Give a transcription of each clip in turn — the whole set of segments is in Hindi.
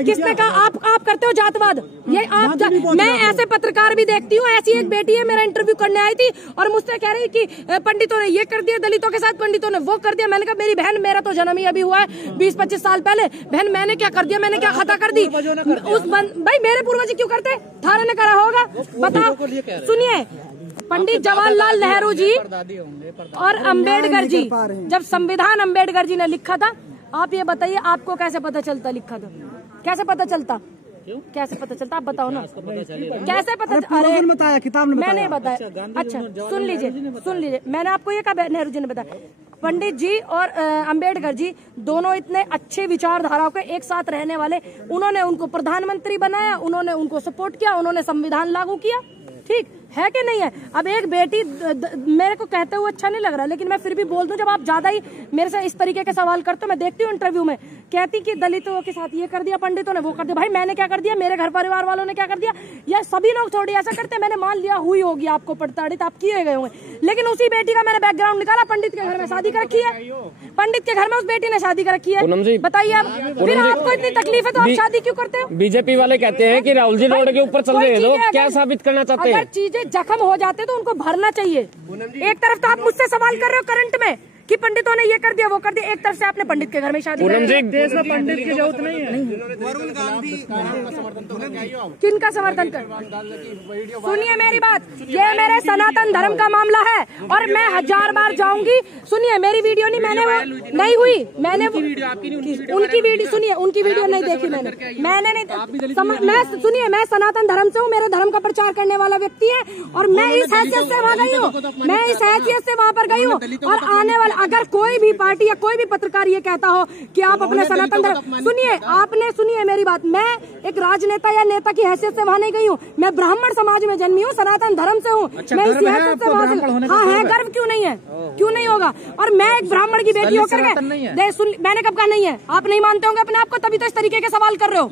किसने कहा? आप करते हो जातवाद। ये आप मैं ऐसे पत्रकार भी देखती हूँ। ऐसी एक बेटी है, मेरा इंटरव्यू करने आई थी और मुझसे कह रही कि पंडितों ने ये कर दिया, दलितों के साथ पंडितों ने वो कर दिया। मैंने कहा मेरी बहन, मेरा तो जन्म ही अभी हुआ है 20-25 साल पहले। बहन मैंने क्या कर दिया? मैंने क्या खता कर दी? भाई मेरे पूर्वज क्यों करते? थारा ने करा होगा, बताओ। सुनिए, पंडित जवाहरलाल नेहरू जी और अंबेडकर जी, जब संविधान अंबेडकर जी ने लिखा था, आप ये बताइए आपको कैसे पता चलता लिखा था? कैसे पता चलता? कैसे पता चलता? आप बताओ ना, कैसे पता? अरे बताया, किताब में मैंने बताया। अच्छा सुन लीजिए, मैंने आपको ये कहा नेहरू जी ने बताया। पंडित जी और अंबेडकर जी दोनों इतने अच्छे विचारधाराओं के एक साथ रहने वाले, उन्होंने उनको प्रधानमंत्री बनाया, उन्होंने उनको सपोर्ट किया, उन्होंने संविधान लागू किया। ठीक है कि नहीं है? अब एक बेटी मेरे को कहते हुए अच्छा नहीं लग रहा, लेकिन मैं फिर भी बोल दूं, जब आप ज्यादा ही मेरे से इस तरीके के सवाल करते हो, मैं देखती हूँ इंटरव्यू में, कहती कि दलितों के साथ ये कर दिया, पंडितों ने वो कर दिया। भाई मैंने क्या कर दिया? मेरे घर परिवार वालों ने क्या कर दिया? या सभी लोग थोड़ी ऐसा करते? मैंने मान लिया हुई होगी आपको प्रताड़ित, आप किए गए होंगे, लेकिन उसी बेटी का मैंने बैकग्राउंड निकाला। पंडित के घर में शादी कर रखी है, पंडित के घर में उस बेटी ने शादी कर रखी है। बताइए आप, फिर आपको इतनी तकलीफ है तो आप शादी क्यों करते हो? बीजेपी वाले कहते हैं कि राहुल जी रोड के ऊपर चल रहे हैं, लोग क्या साबित करना चाहते हैं? अगर चीजें जख्म हो जाते तो उनको भरना चाहिए। एक तरफ तो आप मुझसे सवाल कर रहे हो करंट में कि पंडितों ने ये कर दिया, वो कर दिया, एक तरफ से आपने पंडित के घर में शादी की। देश में पंडित की जरूरत नहीं है। वरुण गांधी किनका समर्थन कर? सुनिए मेरी बात, ये मेरे सनातन धर्म का मामला है और मैं 1000 बार जाऊंगी। सुनिए मेरी वीडियो नहीं हुई, मैंने उनकी वीडियो सुनिए, उनकी वीडियो नहीं देखी मैंने नहीं। मैं सुनिए, मैं सनातन धर्म से हूँ, मेरे धर्म का प्रचार करने वाला व्यक्ति है और मैं इस हैसियत से वहाँ गई हूँ, मैं इस हैसियत से वहाँ पर गई हूँ। और आने वाला अगर कोई भी पार्टी या कोई भी पत्रकार ये कहता हो कि आप अपने सनातन धर्म, सुनिए मेरी बात, मैं एक राजनेता या नेता की हैसियत से वहाँ नहीं गई हूँ, मैं ब्राह्मण समाज में जन्मी हूँ, सनातन धर्म से हूँ। मैं इस हैसियत से वहाँ से, हाँ है, गर्व क्यों नहीं है? क्यों नहीं होगा? और मैं एक ब्राह्मण की बेटी होकर के, मैंने कब कहा नहीं है? आप नहीं मानते होंगे अपने आप को, तभी तो इस तरीके के सवाल कर रहे हो।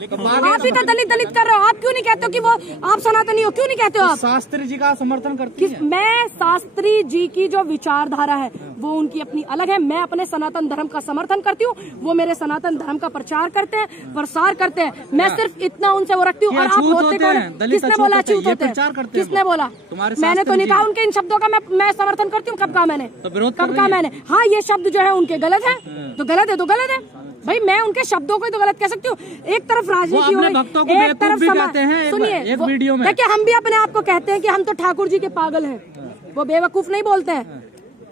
आप ही तो दलित कर रहे हो। आप क्यों नहीं कहते हो कि वो आप सनातनी हो? क्यों नहीं कहते हो? आप शास्त्री जी का समर्थन करती हैं। मैं शास्त्री जी की जो विचारधारा है वो उनकी अपनी अलग है, मैं अपने सनातन धर्म का समर्थन करती हूँ, वो मेरे सनातन धर्म का प्रचार करते हैं, प्रसार करते हैं। मैं सिर्फ इतना उनसे वो रखती हूँ। और आप होते कौन? किसने बोला अछूत होते हैं? किसने बोला? मैंने तो नहीं कहा उनके इन शब्दों का मैं समर्थन करती हूँ। कब कहा मैंने? कब कहा मैंने? हाँ ये शब्द जो है उनके गलत है, तो गलत है तो गलत है भाई। मैं उनके शब्दों को ही तो गलत कह सकती हूँ। एक तरफ राजनीति हो रही, एक तरफ समाज। सुनिए देखिए, हम भी अपने आप को कहते हैं कि हम तो ठाकुर जी के पागल हैं, वो बेवकूफ नहीं बोलते हैं।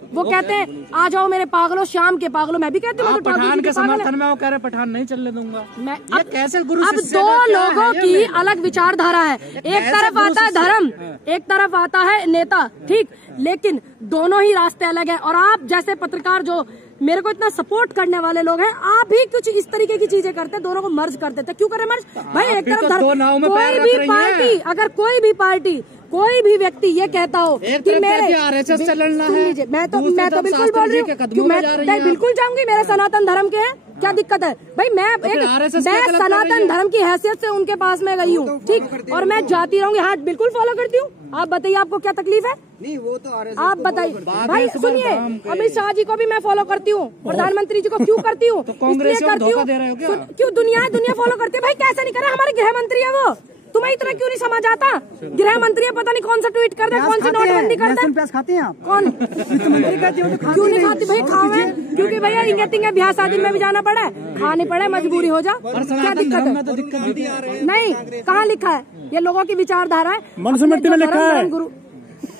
वो कहते हैं आ जाओ मेरे पागलों, शाम के पागलों। मैं भी कहती हूँ पठान के समर्थन में वो कह रहे पठान नहीं चलने दूंगा। मैं कैसे गुरु? अब दो लोगों की अलग विचारधारा है, एक तरफ आता है धर्म, एक तरफ आता है नेता, ठीक, लेकिन दोनों ही रास्ते अलग हैं। और आप जैसे पत्रकार जो मेरे को इतना सपोर्ट करने वाले लोग हैं, आप भी कुछ इस तरीके की चीजें करते हैं, दोनों को मर्ज कर देते हैं। क्यों करें मर्ज भाई? एक तरफ कोई भी पार्टी, अगर कोई भी पार्टी, कोई भी व्यक्ति ये कहता हो कि मेरे आरएसएस से लड़ना है, मैं तो बिल्कुल बोल रही हूँ, मैं बिल्कुल जाऊंगी, मेरे सनातन धर्म के हैं, क्या दिक्कत है भाई? मैं सनातन धर्म की हैसियत से उनके पास में गई हूँ, ठीक, और मैं जाती रहूंगी। हाँ बिल्कुल फॉलो करती हूँ। आप बताइए आपको क्या तक्लीफ है? नहीं वो तो आप बताइए भाई। सुनिए, अमित शाह जी को भी मैं फॉलो करती हूँ, प्रधानमंत्री जी को क्यों करती हूँ? कांग्रेस करती हूँ क्यों? दुनिया फॉलो करती है भाई। कैसे नहीं करे? हमारे गृह मंत्री है वो, तुम्हें इतना क्यों नहीं समझ आता? गृह मंत्री पता नहीं कौन सा ट्वीट कर दे, कौन सी नोटबंदी कर दे। प्याज खाते हैं आप? कौन? क्यों नहीं खाती भाई? खावे, क्योंकि भैया इंगे ब्याह शादी में भी जाना पड़ा, खाने पड़े, मजबूरी हो जा, क्या दिक्कत है? नहीं, कहाँ लिखा है? ये लोगों की विचारधारा है, मनुस्मृति में लिखा है।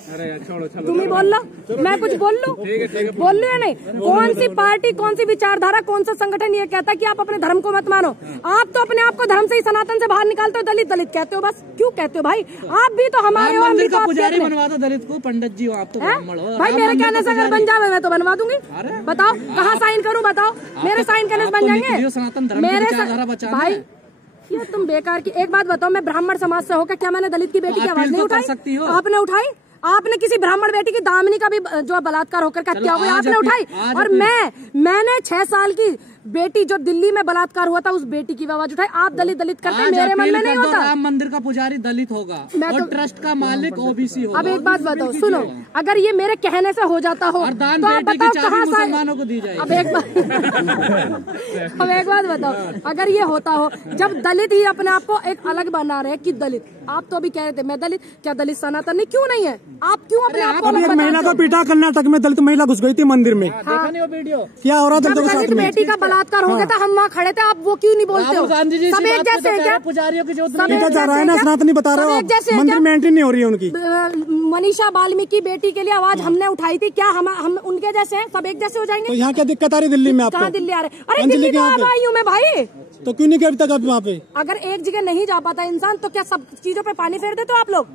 तुम ही बोल लो, मैं कुछ बोल लूं? बोल लूं या नहीं? कौन सी पार्टी, कौन सी विचारधारा, कौन सा संगठन ये कहता है कि आप अपने धर्म को मत मानो? आप तो अपने आप को धर्म से ही, सनातन से बाहर निकालते हो, दलित कहते हो। बस क्यों कहते हो भाई? आप भी तो हमारे मंदिर का पुजारी बनवा दो दलित को, पंडित जी हो आप तो ब्राह्मण हो भाई। मेरे कहने से अगर बन जावे मैं तो बनवा दूंगी। बताओ कहाँ साइन करूँ? बताओ मेरे साइन करने से बन जाएंगे मेरे भाई? ये तुम बेकार की एक बात बताओ, मैं ब्राह्मण समाज से होकर क्या मैंने दलित की बेटी की आवाज नहीं उठाई? आपने उठाई? आपने किसी ब्राह्मण बेटी की दामिनी का भी जो बलात्कार होकर के हत्या हो गई आपने उठाई, और मैंने 6 साल की बेटी जो दिल्ली में बलात्कार हुआ था उस बेटी की आवाज उठाई। आप दलित करते, मेरे मन में नहीं होता। राम मंदिर का पुजारी दलित होगा और ट्रस्ट का मालिक ओबीसी होगा। अब एक बात बताओ, सुनो, अगर ये मेरे कहने से हो जाता हो तो आप बताओ कहाँ मुसलमानों को दी जाएगी। अब एक बात बताओ, अगर ये होता हो, जब दलित ही अपने आप को एक अलग बना रहे कि दलित, आप तो अभी कह रहे थे मैं दलित, क्या दलित सनातन नहीं, क्यों नहीं है? आप क्यों अपने आप को? एक महिला को पीटा कर्नाटक में, दलित महिला घुस गई थी मंदिर में। देखा नहीं वो वीडियो? क्या हो रहा था? दलित बेटी का बलात्कार हो गया था, हम वहाँ खड़े थे, आप वो क्यों नहीं बोलते हो? गांधी जी सब एक जैसे है क्या? पुजारियों की जो जा रहा है ना, सनातनी बता रहे हो, मंदिर में एंट्री नहीं हो रही है उनकी। मनीषा वाल्मीकि बेटी के लिए आवाज हमने उठाई थी, क्या हम उनके जैसे हैं? सब एक जैसे हो जाएंगे? तो यहाँ क्या दिक्कत आ रही दिल्ली में आपको? कहाँ दिल्ली आ रहे? अरे दिल्ली तो अब आई हूँ मैं भाई। तो क्यों नहीं गए अभी तक आप वहाँ पे? अगर एक जगह नहीं जा पाता इंसान तो क्या सब चीजों पे पानी फेर देते हो आप लोग?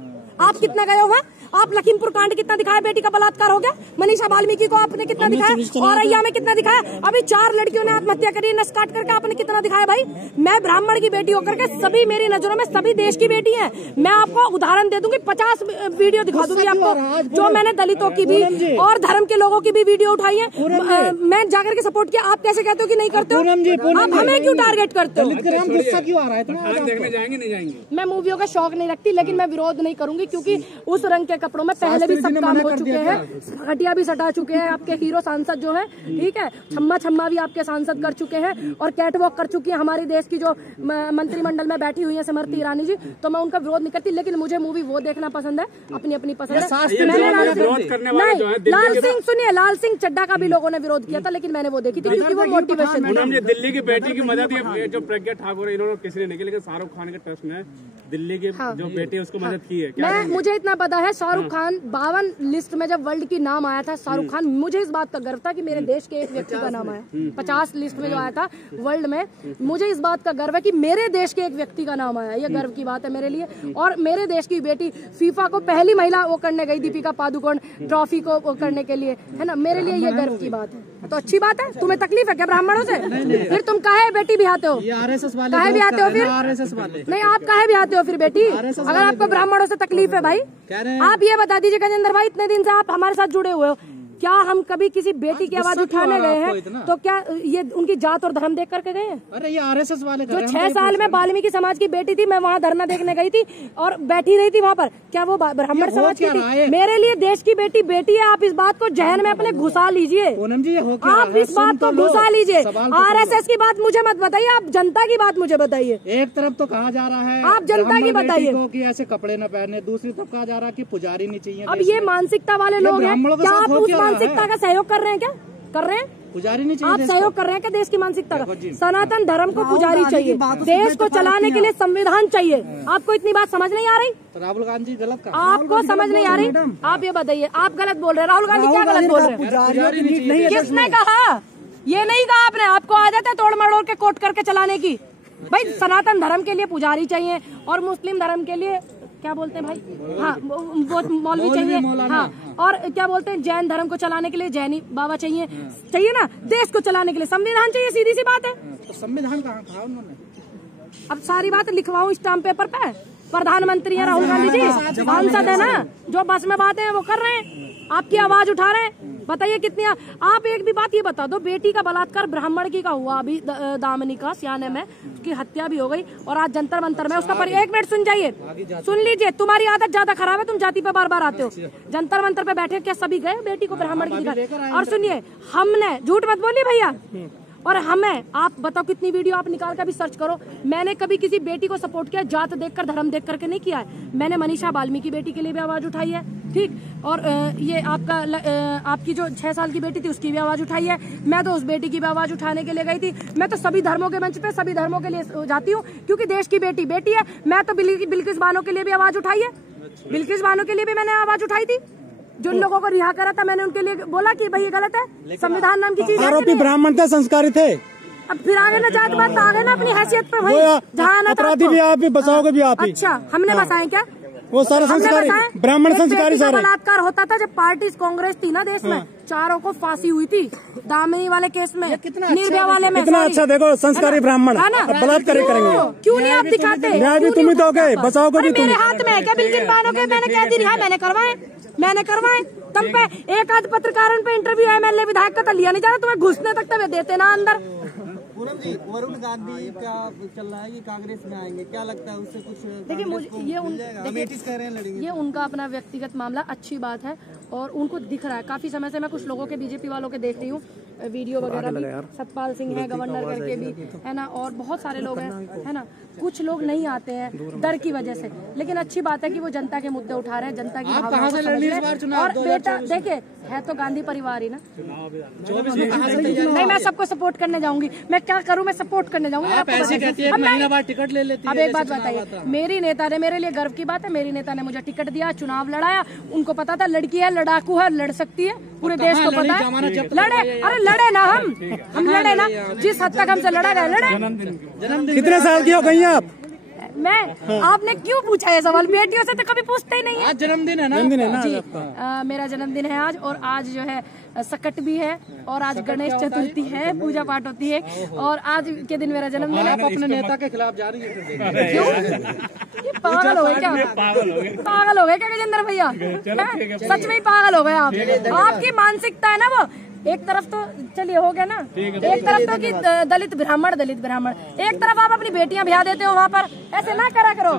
आप कितना गए हो वहाँ? आप लखीमपुर कांड कितना दिखाया, बेटी का बलात्कार हो गया, मनीषा वाल्मीकि को आपने कितना दिखाया, औरैया में कितना दिखाया, अभी 4 लड़कियों ने आत्महत्या करी नस काट करके, आपने कितना दिखाया भाई? मैं ब्राह्मण की बेटी होकर के, सभी मेरी नजरों में सभी देश की बेटी है। मैं आपको उदाहरण दे दूंगी, 50 वीडियो दिखा दूंगी आपको, जो मैंने दलितों की भी और धर्म के लोगों की भी वीडियो उठाई है। मैं जाकर के सपोर्ट किया, आप कैसे कहते हो कि नहीं करते हो? आप हमें क्यों टारगेट करते हो? गुस्सा क्यों आ रहा है? देखने जाएंगे नहीं जाएंगे? मैं मूवियों का शौक नहीं रखती, लेकिन मैं विरोध नहीं करूंगी, क्योंकि उस रंग के कपड़ों में पहले भी सब काम हो चुके हैं, घटिया भी सटा चुके हैं। आपके हीरो सांसद जो है, ठीक है, छम्मा भी आपके सांसद कर चुके हैं और कैटवॉक कर चुकी है हमारे देश की जो मंत्रिमंडल में बैठी हुई है स्मृति ईरानी जी। तो मैं उनका विरोध नहीं करती, लेकिन मुझे मूवी वो देखना पसंद है, अपनी पसंद है। लाल सिंह, सुनिए, लाल सिंह चड्ढा का भी लोगों ने विरोध किया था, लेकिन मैंने वो देखी थी क्योंकि वो मोटिवेशन है। दिल्ली की बेटी की मदद जो प्रज्ञा ठाकुर है, इन्होंने किसी ने नहीं की, लेकिन शाहरुख खान के ट्रस्ट ने दिल्ली की जो बेटी है उसको मदद की है। मुझे इतना पता है, शाहरुख खान 52 लिस्ट में जब वर्ल्ड की नाम आया था, शाहरुख खान, मुझे इस बात का गर्व था कि मेरे देश के एक व्यक्ति का नाम आया। 50 लिस्ट में जो आया था वर्ल्ड में, मुझे इस बात का गर्व है कि मेरे देश के एक व्यक्ति का नाम आया। ये गर्व की बात है मेरे लिए। और मेरे देश की बेटी फीफा को पहली महिला वो करने गई, दीपिका पादुकोण, ट्रॉफी को वो करने के लिए, है ना। मेरे लिए ये गर्व की बात है। तो अच्छी बात है। तुम्हें तकलीफ है क्या ब्राह्मणों से? फिर तुम काहे बेटी भी आते हो? RSS वाले काहे भी आते हो फिर? RSS वाले नहीं, आप काहे भी आते हो फिर बेटी? अगर आपको ब्राह्मणों से तकलीफ है भाई, आप ये बता दीजिए गजेंद्र भाई, इतने दिन से आप हमारे साथ जुड़े हुए हो, क्या हम कभी किसी बेटी की आवाज उठाने गए हैं तो क्या ये उनकी जात और धर्म देख करके गए हैं? अरे ये RSS वाले जो 6 साल में वाल्मीकि समाज की बेटी थी, मैं वहाँ धरना देखने गई थी और बैठी रही थी वहाँ पर, क्या वो ब्राह्मण समाज की थी? मेरे लिए देश की बेटी बेटी है। आप इस बात को जहन में अपने घुसा लीजिए, आप इस बात को घुसा लीजिए। RSS की बात मुझे मत बताइए, आप जनता की बात मुझे बताइए। एक तरफ तो कहा जा रहा है आप जनता की बताइए कि ऐसे कपड़े न पहने, दूसरी तरफ कहा जा रहा है कि पुजारी नहीं चाहिए। अब ये मानसिकता वाले लोग हैं, क्या आप उस मानसिकता का सहयोग कर रहे हैं? क्या कर रहे हैं? पुजारी नहीं चाहिए। आप सहयोग कर रहे हैं क्या देश की मानसिकता का? सनातन धर्म को पुजारी चाहिए, देश को चलाने के लिए संविधान चाहिए। आपको इतनी बात समझ नहीं आ रही? तो राहुल गांधी गलत कहा? आपको समझ नहीं आ रही? आप ये बताइए, आप गलत बोल रहे हैं। राहुल गांधी क्या गलत बोल रहे हैं? किसने कहा? ये नहीं कहा आपने। आपको आदत है तोड़ मड़ोड़ के कोट करके चलाने की। भाई सनातन धर्म के लिए पुजारी चाहिए और मुस्लिम धर्म के लिए क्या बोलते हैं भाई, हाँ वो मौलवी चाहिए, हाँ, और क्या बोलते हैं जैन धर्म को चलाने के लिए जैनी बाबा चाहिए ना। देश को चलाने के लिए संविधान चाहिए, सीधी सी बात है। तो संविधान कहाँ कहा उन्होंने? अब सारी बात लिखवाऊं स्टाम्प पेपर पे? प्रधानमंत्री है राहुल गांधी जी, सांसद है ना, जो बस में बातें हैं वो कर रहे हैं, आपकी आवाज उठा रहे हैं। बताइए कितनी। आप एक भी बात ये बता दो, बेटी का बलात्कार ब्राह्मण की का हुआ अभी दामिनी का सियाने में, उसकी हत्या भी हो गई और आज जंतर मंतर में उसका एक मिनट सुन जाइए, सुन लीजिए। तुम्हारी आदत ज्यादा खराब है, तुम जाति पे बार बार आते हो। जंतर मंतर पे बैठे क्या सभी गए बेटी को ब्राह्मण की दिखा? और सुनिए, हमने झूठ मत बोलिए भैया, और हमें आप बताओ कितनी वीडियो आप निकाल कर भी सर्च करो, मैंने कभी किसी बेटी को सपोर्ट किया जात देखकर धर्म देख करके नहीं किया है। मैंने मनीषा वाल्मीकि बेटी के लिए भी आवाज उठाई है, ठीक, और ये आपकी जो 6 साल की बेटी थी उसकी भी आवाज उठाई है। मैं तो उस बेटी की भी आवाज उठाने के लिए गई थी। मैं तो सभी धर्मों के मंच पे सभी धर्मों के लिए जाती हूँ, क्योंकि देश की बेटी बेटी है। मैं तो बिल्किस बानो के लिए भी आवाज उठाई है, बिल्किस बानो के लिए भी मैंने आवाज उठाई थी। जिन लोगों को रिहा करा था मैंने उनके लिए बोला कि भाई ये गलत है, संविधान नाम की चीज। आरोपी ब्राह्मण थे, संस्कारी थे। अब फिर आगे ना जात बात आगे ना अपनी हैसियत पे भाई, जहाँ अपराधी भी आप ही, बचाओगे भी आप ही। अच्छा, हमने बसाए क्या? वो सारे संस्कारी ब्राह्मण संस्कारी सारे। बलात्कार होता था जब पार्टी कांग्रेस थी ना देश में, चारों को फांसी हुई थी दामिनी वाले केस में, निर्भया वाले में। कितना अच्छा, देखो संस्कारी ब्राह्मण बलात्कार करेंगे। क्यों नहीं आप दिखाते? न्याय भी तुम ही दोगे, बचाओगे भी तुम। मेरे हाथ में है क्या बिल्किस बानो के? मैंने कह दी रिहा, मैंने करवाए। मैंने करवाए तब पे एक आध पत्रकारों पे इंटरव्यू MLA विधायक का तो लिया नहीं जाता, तुम्हें घुसने तक तो देते ना अंदर। पूनम जी, वरुण गांधी का चल रहा है कि कांग्रेस में आएंगे, क्या लगता है उससे कुछ? देखिए मुझे ये उनका अपना व्यक्तिगत मामला, अच्छी बात है और उनको दिख रहा है। काफी समय से मैं कुछ लोगों के बीजेपी वालों के देख रही हूँ वीडियो वगैरह भी, सतपाल सिंह है गवर्नर करके भी है ना, और बहुत सारे लोग हैं है ना। कुछ लोग नहीं आते हैं डर की वजह से, लेकिन अच्छी बात है कि वो जनता के मुद्दे उठा रहे हैं, जनता की भावनाओं को समझ रहे हैं। और बेटा देखिए है तो गांधी परिवार ही ना, नहीं मैं सबको सपोर्ट करने जाऊंगी, मैं क्या करूं, मैं सपोर्ट करने जाऊंगी। आप ऐसे कहती है महीना बाद टिकट ले लेती है। अब एक बात बताइए, मेरी नेता ने, मेरे लिए गर्व की बात है, मेरी नेता ने मुझे टिकट दिया, चुनाव लड़ाया, उनको पता था लड़की है, लड़ाकू है, लड़ सकती है, पूरे देश को पता है। लड़े, अरे लड़े ना हम लड़े ना, जिस हद तक हमसे लड़ा गया लड़े। कितने साल की हो गई आप? मैं आपने क्यों पूछा ये सवाल, बेटियों से तो कभी पूछते ही नहीं है। आज जन्मदिन है ना? जन्मदिन है ना जी, मेरा जन्मदिन है आज, और आज जो है सकट भी है, और आज गणेश चतुर्थी है, पूजा पाठ होती है, और आज के दिन मेरा जन्मदिन है। आप अपने नेता के खिलाफ जा रही है? क्यों? ये पागल हो गए क्या? पागल हो गए क्या गजेंद्र भैया? सच में ही पागल हो गए आप। आपकी मानसिकता है ना वो, एक तरफ तो चलिए हो गया ना, एक तरफ तो कि दलित ब्राह्मण, एक तरफ आप अपनी बेटियां ब्याह देते हो वहाँ पर, ऐसे ना करा करो।